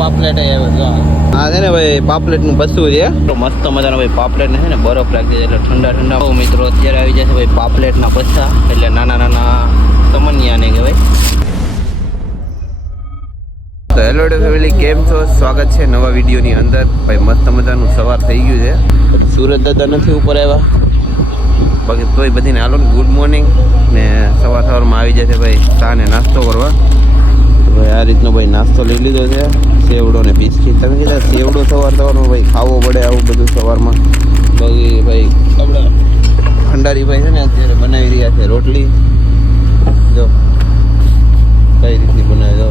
પાપલેટ આ છે ને ભાઈ પાપલેટ નું બસું છે તો મસ્ત મજાનો ભાઈ પાપલેટ ને છે ને બરફ રાખી દે એટલે ઠંડા ઠંડા મિત્રો અત્યારે આવી જશે ભાઈ પાપલેટ ના બસ્સા એટલે નાના નાના સમન્યા ને કહેવાય. તો હેલો ફેમિલી, કેમ છો? સ્વાગત છે નવા વિડીયોની અંદર. ભાઈ મસ્ત મજાનું સવાર થઈ ગયું છે. સુરત દાદા નથી ઉપર આવ્યા, બાકી તોય બધીને હાલો ને ગુડ મોર્નિંગ ને સવારમાં આવી જશે ભાઈ ચા ને નાસ્તો કરવા. તો ભાઈ આ રીતનો ભાઈ નાસ્તો લઈ લીધો છે, સેવડો ને બિસ્કીટ. તમે કીધા સેવડો સવારમાં ભાઈ ખાવો પડે આવું બધું સવારમાં. બાકી ભાઈ આપણા ખંડારી ભાઈ છે ને અત્યારે બનાવી રહ્યા છે રોટલી. જો કઈ રીતની બનાવી દો.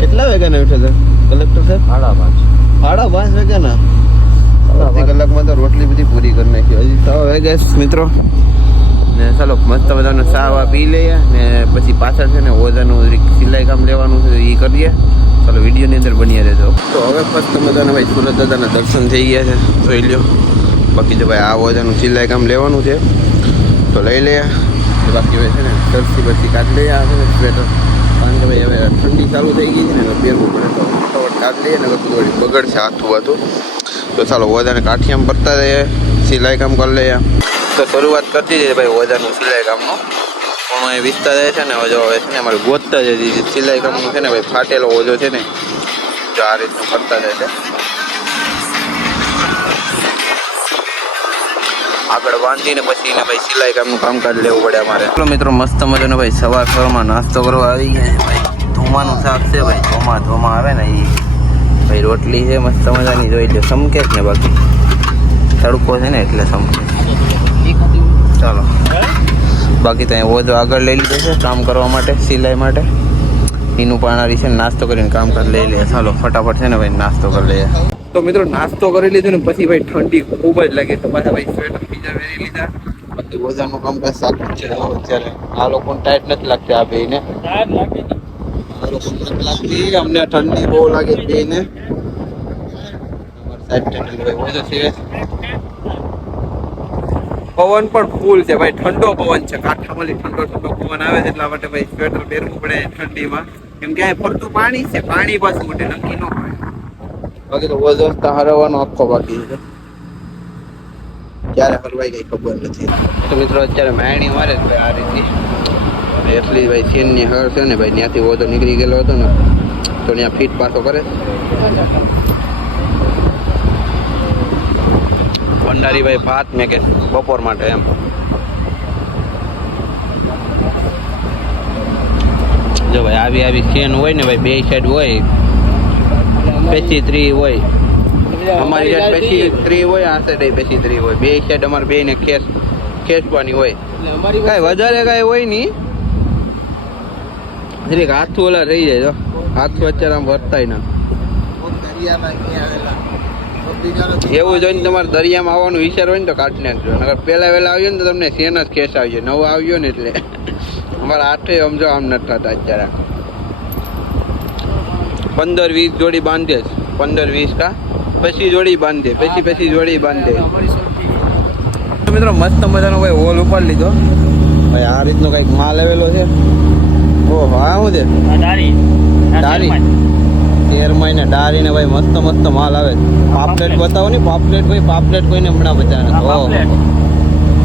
કેટલા વાગ્યાના ઉઠ્યા હતા કલેક્ટર સાહેબ? 5:30 વાગ્યાના. અડધી કલાકમાં તો રોટલી બધી પૂરી કરી નાખી. હજી 6 વાગ્યા મિત્રો. ને ચાલો મસ્ત બધાનો ચા પી લઈએ ને પછી પાછળ છે ને ઓજાનું સિલાઈ કામ લેવાનું છે એ કરીએ. ચાલો વિડીયોની અંદર બની રહેજો. તો હવે મસ્ત મજાના ભાઈ સુરત દાદાના દર્શન થઈ ગયા છે, જોઈ લ્યો. બાકી જો ભાઈ આ ઓજાનું સિલાઈ કામ લેવાનું છે તો લઈ લઈએ. બાકી હવે છે ને જર્સી બરસી કાઢી લઈએ. આ છે ને સ્વેટર, કારણ કે ભાઈ હવે ઠંડી ચાલુ થઈ ગઈ છે ને પહેરવું પડે તો ફટાફટ કાઢી લઈએ ને બધું થોડી બગડશે હાથું હતું. તો ચાલો ઓજાને કાઠિયામાં ભરતા રહીએ, સિલાઈ કામ કરી લઈએ. તો શરૂઆત કરતી છે ભાઈ ઓજાનું સિલાઈ કામનો. પણ એ વિસ્તાર છે ને ઓજો હવે છે ને અમારે ગોતતા છે સિલાઈ કામનું છે ને ભાઈ ફાટેલો ઓજો છે ને જો આ રીતનું કરતા જાય છે. આગળ બાંધીને પછી એને ભાઈ સિલાઈ કામનું કામકાજ લેવું પડે અમારે. ચલો મિત્રો મસ્ત મજાનો ભાઈ સવારમાં નાસ્તો કરવા આવી ગયા છે ભાઈ. ધોમાનું શાક છે ભાઈ, ધોમા આવે ને એ ભાઈ. રોટલી છે મસ્ત મજાની, જોઈ લો. સમકે જ ને બાકી તડકો છે ને એટલે સમકે. ચાલો બાકી ત્યાં ઓજો આગળ લઈ લીધો છે કામ કરવા માટે, સિલાઈ માટે. એનું પાણારી છે ને નાસ્તો કરીને કામકાજ લઈ લે. ચાલો ફટાફટ છે ને ભાઈ નાસ્તો કરી લઈએ. તો મિત્રો નાસ્તો કરી લીધો ને પછી ભાઈ ઠંડી ખૂબ જ લાગે તો પાછા ભાઈ સ્વેટર બીજા પહેરી લીધા. બાકી ઓજાનું કામકાજ સારું છે અત્યારે. આ લોકોને ટાઈટ નથી લાગતી આ બેને. લાગતી અમને ઠંડી બહુ લાગે બેને. ઓજો છે. પવન પણ ફૂલ છે ભાઈ, ઠંડો પવન છે. કાંઠામાંથી ઠંડો પવન આવે છે એટલા માટે ભાઈ સ્વેટર પહેરવું પડે ઠંડીમાં. કેમ કે ફરતું પાણી છે, પાણી પાછું મોટે નક્કી ન હોય. બાકી તો ઓજો હરવાનો આખો બાકી છે, ક્યારે હરવાઈ ગઈ ખબર નથી. તો મિત્રો અત્યારે માયણી મારે જ ભાઈ આ રીતે. એટલી ભાઈ ચેનની હર છે ને ભાઈ, ત્યાંથી ઓજો નીકળી ગયેલો હતો ને તો ત્યાં ફીટ પાછો કરે. ભંડારી ભાઈ ભાત મેં કે બપોર માટે એમ. જો ભાઈ આવી ચેન હોય ને ભાઈ, બે સાઈડ હોય, 23 હોય. અમારી સાઈડ 23 હોય, આ સાઈડ 23 હોય. બે સાઈડ અમારે બે ને ખેંચવાની હોય. કાંઈ વધારે કાંઈ હોય નહીં, જરીક હાથું ઓલા રહી જાય. તો હાથું અત્યારે આમ વર્તાય ના. એવું જોઈને તમારે દરિયામાં આવવાનું વિચાર હોય ને તો કાઢી નાખજો. નકર પહેલા વહેલા આવ્યો ને તો તમને સેન જ કેસ આવજો. નવો આવ્યો ને એટલે અમારા હાથે સમજો આમ નથી થતા અત્યારે. 15-20 જોડી બાંધે જ, 15-20 કા પછી જોડી બાંધે, પછી જોડી બાંધે. મિત્રો મસ્ત મજાનો ભાઈ હોલ ઉપર લીધો ભાઈ. આ રીતનો કઈક માલ આવેલો છે. ઓહો આ શું છે? ડારી 13 ને ડારી ને ભાઈ મસ્ત મસ્ત માલ આવે. પાપલેટ બતાવો ને, પાપલેટ ભાઈ. પાપલેટ કોઈને હમણાં બતાવે.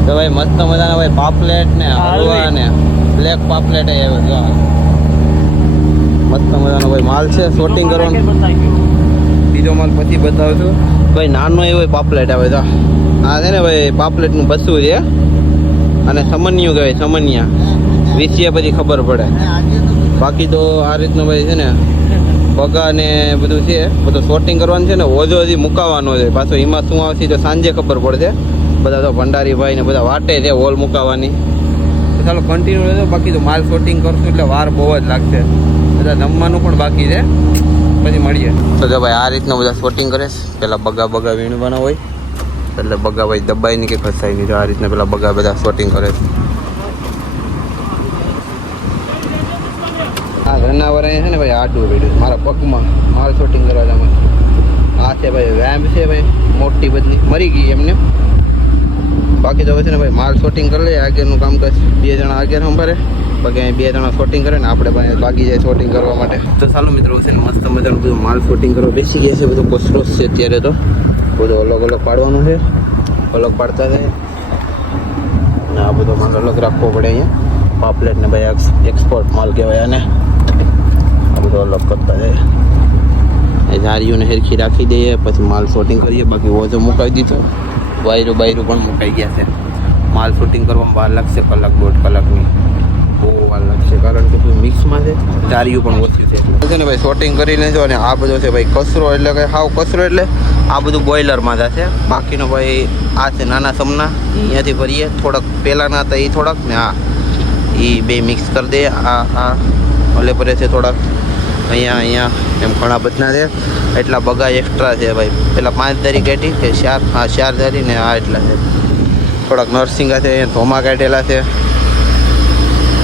તો ભાઈ મસ્ત મજાના ભાઈ પાપલેટ ને હલવા ને બ્લેક પાપલેટ આવે. જો મસ્ત મજાનો ભાઈ માલ છે. શોટિંગ કરવાનું બીજો માલ પછી બતાવશું ભાઈ. નાનો એવો પાપલેટ આવે. તો આ છે ને ભાઈ પાપલેટ નું બસું છે અને સમન્યું કહેવાય, સમન્યા. વિશે પછી ખબર પડે. બાકી તો આ રીતનું ભાઈ છે ને બગા ને બધું છે. બધું શોટિંગ કરવાનું છે ને ઓજો હજી મુકાવાનો છે પાછો. એમાં શું આવશે તો સાંજે ખબર પડશે. બધા તો ભંડારી ભાઈ ને બધા વાટે છે હોલ મુકાવાની. ચાલો કન્ટિન્યુ રહેજો. બાકી તો માલ શોટિંગ કરશું એટલે વાર બહુ જ લાગશે. બધા જમવાનું પણ બાકી છે, પછી મળીએ. તો જો ભાઈ આ રીતનું બધા શોટિંગ કરે છે. પેલા બગા વીણવાના હોય એટલે બગા ભાઈ દબાઈ ની કે ફસાઈ નહીં. આ રીતના પેલા બગા બધા શોટિંગ કરે છે. આ રનાવર છે ને ભાઈ આડું રેડ્યું મારા પગમાં માલ શોટિંગ કરવા જવાનું. આ છે ભાઈ વેમ્પ છે ભાઈ, મોટી બદલી મરી ગઈ એમને. બાકી તો હવે છે ને ભાઈ માલ શોટિંગ કરી લે. આગળનું કામકાજ 2 જણા આગળ સંભાળે બાકી અહીં 2-3 શૂટિંગ કરે ને આપણે ભાગી જાય શૂટિંગ કરવા માટે. તો ચાલો મિત્રો છે ને મસ્ત મજાનું બધું માલ શૂટિંગ કરવા બેસી ગયા છે. બધું કચરો છે અત્યારે તો બધું અલગ અલગ પાડવાનું છે. અલગ પાડતા થાય ને આ બધો માલ અલગ રાખવો પડે અહીંયા. પાપલેટ ને ભાઈ એક્સપોર્ટ માલ કહેવાય આને. આ બધું અલગ કરતા જાય. એ ધારીઓને હેરખી રાખી દઈએ પછી માલ શૂટિંગ કરીએ. બાકી ઓઝો મુકાવી દીધો. વાયરું પણ મુકાઈ ગયા છે. માલ શૂટિંગ કરવામાં વાર લાગશે 1-1.5 કલાકની. બહુ વાર લાગશે કારણ કે બધું મિક્સમાં છે. ધારીઓ પણ ઓછી છે એટલે ને ભાઈ શૂટિંગ કરી લેજો. અને આ બધો છે ભાઈ કચરો એટલે કે હાવ કચરો એટલે આ બધું બોઇલરમાં જશે. બાકીનો ભાઈ આ છે નાના સમના અહીંયાથી ભરીએ. થોડાક પહેલાંના હતા એ થોડાક ને એ બે મિક્સ કરી દઈએ. આ ભલે ભરે છે થોડાક અહીંયા એમ ઘણા બધા છે. એટલા બગા એક્સ્ટ્રા છે ભાઈ. પેલા 5 ધારી કાઢી કે 4 ધારી ને આ એટલા છે. થોડાક નર્સિંગા છે ધોમા કાઢેલા છે.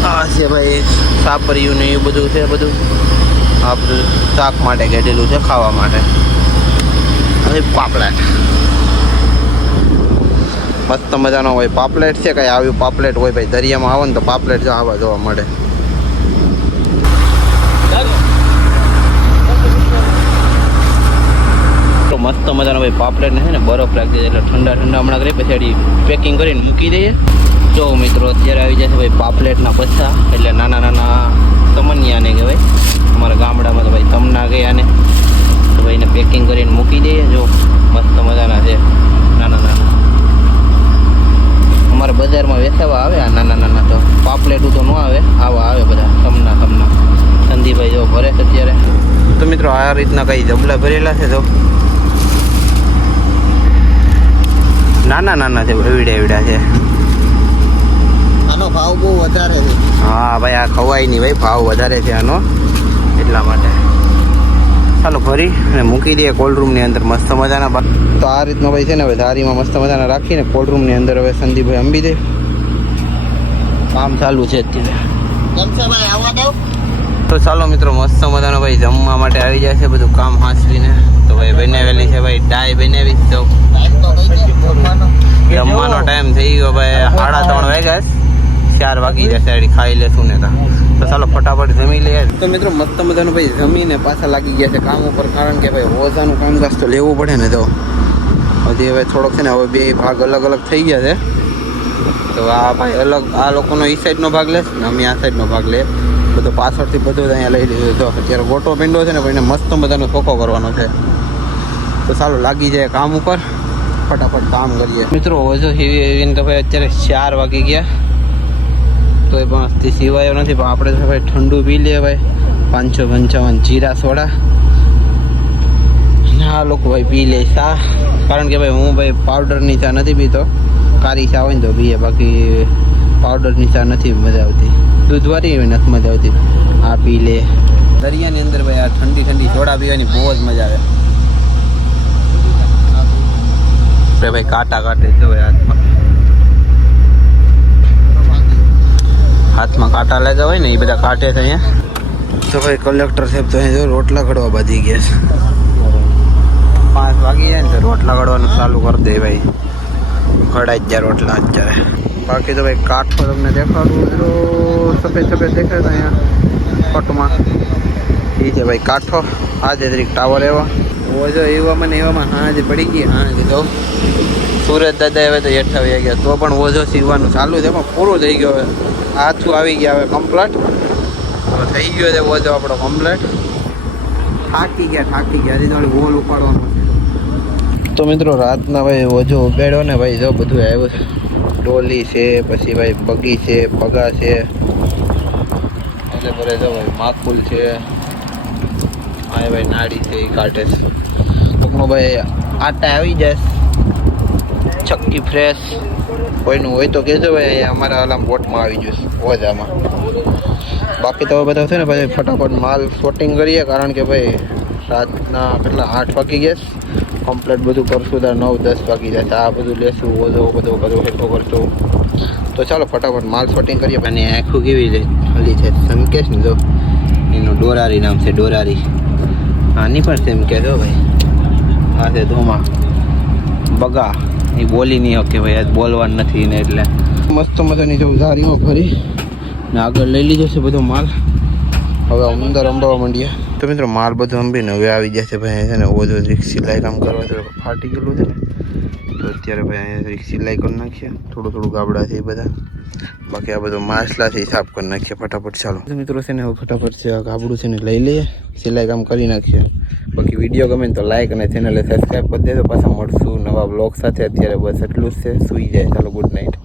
આ છે ભાઈ સાપરિયું ને એવું બધું છે. બધું આ બધું શાક માટે કાઢેલું છે ખાવા માટે. હવે પાપલેટ મસ્ત મજાનો હોય. પાપલેટ છે કાંઈ આવ્યું પાપલેટ હોય ભાઈ. દરિયામાં આવો ને તો પાપલેટ જો આવા જોવા મળે. મસ્ત મજાનો ભાઈ પાપલેટ ને છે ને બરફ રાખી દે એટલે ઠંડા હમણાં કરી પછી પેકિંગ કરીને મૂકી દઈએ. જો મિત્રો અત્યારે આવી જશે ભાઈ પાપલેટના બચ્ચા એટલે નાના તમનિયા ને કહેવાય. અમારા ગામડામાં તો ભાઈ તમના ગયા ને તો ભાઈ એને પેકિંગ કરીને મૂકી દઈએ. જો મસ્ત મજાના છે નાના. અમારા બજારમાં વેચાવા આવે આ નાના તો પાપલેટું તો ન આવે. આવા આવે બધા તમના. સંદીભાઈ જો ભરે છે અત્યારે. તો મિત્રો આ રીતના કઈ જબલા ભરેલા છે. તો નાના છે એવડા છે. આનો ભાવ બહુ વધારે છે. હા ભાઈ આ ખવાય નહીં ભાઈ. ભાવ વધારે છે આનો એટલા માટે. ચાલો ભરી અને મૂકી દઈએ કોલ્ડરૂમની અંદર મસ્ત મજાના. તો આ રીતનો ભાઈ છે ને હવે ધારીમાં મસ્ત મજાના રાખીને કોલ્ડરૂમની અંદર હવે સંદીપભાઈ અંબી દે. કામ ચાલુ છે અત્યારે. તો ચાલો મિત્રો મસ્ત મજાનો ભાઈ જમવા માટે આવી જાય છે. બધું કામ હાંસવીને તો ભાઈ બનાવેલી છે ભાઈ ડાય બનાવી તો જમવાનો ટાઈમ થઈ ગયો ભાઈ. 3:30 વાગ્યા 4 વાગી જશે. ખાઈ લેશું ને તો ચાલો ફટાફટ જમી લઈએ. તો મિત્રો મસ્ત મજાનું ભાઈ જમીને પાછા લાગી ગયા છે કામ ઉપર. કારણ કે ભાઈ ઓઝાનું કામકાજ તો લેવું પડે ને. તો હજી હવે થોડોક છે ને હવે 2 ભાગ અલગ થઈ ગયા છે. તો આ ભાઈ અલગ આ લોકોનો એ સાઈડનો ભાગ લે ને અમે આ સાઈડનો ભાગ લે. બધો પાછળથી બધું અહીંયા લઈ લીધું. તો અત્યારે ગોટો પીંડો છે ને ભાઈ એને મસ્ત મજાનો ચોખ્ખો કરવાનો છે. તો ચાલો લાગી જાય કામ ઉપર. ફટાફટ કામ કરીએ મિત્રો. ઓઝો હીવીને તો ભાઈ અત્યારે 4 વાગી ગયા તો એ પણ સિવાયો નથી. પણ આપણે તો ભાઈ ઠંડુ પી લઈએ ભાઈ. 555 જીરા સોડા આ લોકો ભાઈ પી લે ચા. કારણ કે ભાઈ હું ભાઈ પાવડરની ચા નથી પીતો. કારી ચા હોય ને તો પીએ. બાકી પાવડરની ચા નથી મજા આવતી. દૂધવાળી હોય નથી મજા આવતી. આ પી લે. દરિયાની અંદર ભાઈ આ ઠંડી સોડા પીવાની બહુ જ મજા આવે. ભાઈ કાંટા કાઢે છે હાથમાં કાંટા લાગ્યા હોય ને એ બધા કાઢે છે અહીંયા. તો ભાઈ કલેક્ટર સાહેબ તો અહીંયા જો રોટલા ઘડવા બાંધી ગયા છે. 5 વાગી જાય ને તો રોટલા ઘડવાનું ચાલુ કરી દે ભાઈ. ઘડાઈ જ જાય રોટલા અત્યારે. બાકી તો ભાઈ કાઠો તમને દેખાડું સફેદ દેખાય છે અહીંયા ફોટોમાં. એ છે ભાઈ કાઠો. આજે તરીક ટાવર એવા ઓજો એવામાં હાજ પડી ગઈ. હાજ તો સુરત દાદા હવે તો હેઠા આવી ગયા. તો પણ ઓજો સીવવાનું ચાલુ છે પણ પૂરું થઈ ગયો. હવે હાથું આવી ગયા હવે કમ્પ્લેટ. થઈ ગયો છે ઓજો આપણો કમ્પ્લેટ. થાકી ગયા હજી થોડી વોલ ઉપાડવાનો છે. તો મિત્રો રાતના ભાઈ ઓજો ઉપાડ્યો ને ભાઈ જો બધું આવ્યું છે. ડોલી છે પછી ભાઈ બગી છે પગા છે એટલે ભરે જો ભાઈ માખુલ છે. હા ભાઈ નાડી છે એ કાઢે છે. કોકનો ભાઈ આટા આવી જાય ચક્કી ફ્રેશ કોઈનું હોય તો કહેજો ભાઈ. અહીંયા અમારા આલામ બોટમાં આવી જશે ઓજામાં. બાકી તો બધા છે ને ભાઈ ફટાફટ માલ શોટિંગ કરીએ. કારણ કે ભાઈ રાતના કેટલા 8 વાગી ગયા. કમ્પ્લેટ બધું કરશું ત્યારે 9-10 વાગી જશે. આ બધું લેશું ઓજો બધું હેઠો કરશું. તો ચાલો ફટાફટ માલ શોટિંગ કરીએ. અને આખું કેવી હલી છે સમકેશ ને જો એનું ડોરારી નામ છે ડોરારી. આની પણ સેમ કે જો ભાઈ. આ છે ધોમા બગા. એ બોલી નહીં શકે ભાઈ. આજ બોલવાનું નથી ને એટલે મસ્ત મજાની જો ધારીઓ ફરી ને આગળ લઈ લીધો છે બધો માલ. હવે અંદર અંબાવા માંડ્યા. તો મિત્રો માલ બધો અંબીને હવે આવી જશે ભાઈ. છે ને બધું સિલાઈ કામ કરવા તો ફાટી ગયેલું છે ને, તો અત્યારે ભાઈ અહીંયા સિલાઈ કરી નાખીએ. થોડું ગાબડા છે એ બધા, બાકી આ બધું માસલાથી સાફ કરી નાખીએ ફટાફટ. ચાલો મિત્રો છે ને હવે ફટાફટ છે આ ગાબડું છે ને લઈ લઈએ, સિલાઈ કામ કરી નાખીએ. બાકી વિડીયો ગમે તો લાઈક અને ચેનલને સબસ્ક્રાઈબ કરી દેજો. પાછા મળશું નવા બ્લોગ સાથે. અત્યારે બસ એટલું જ છે. સૂઈ જાય. ચાલો, ગુડ નાઇટ.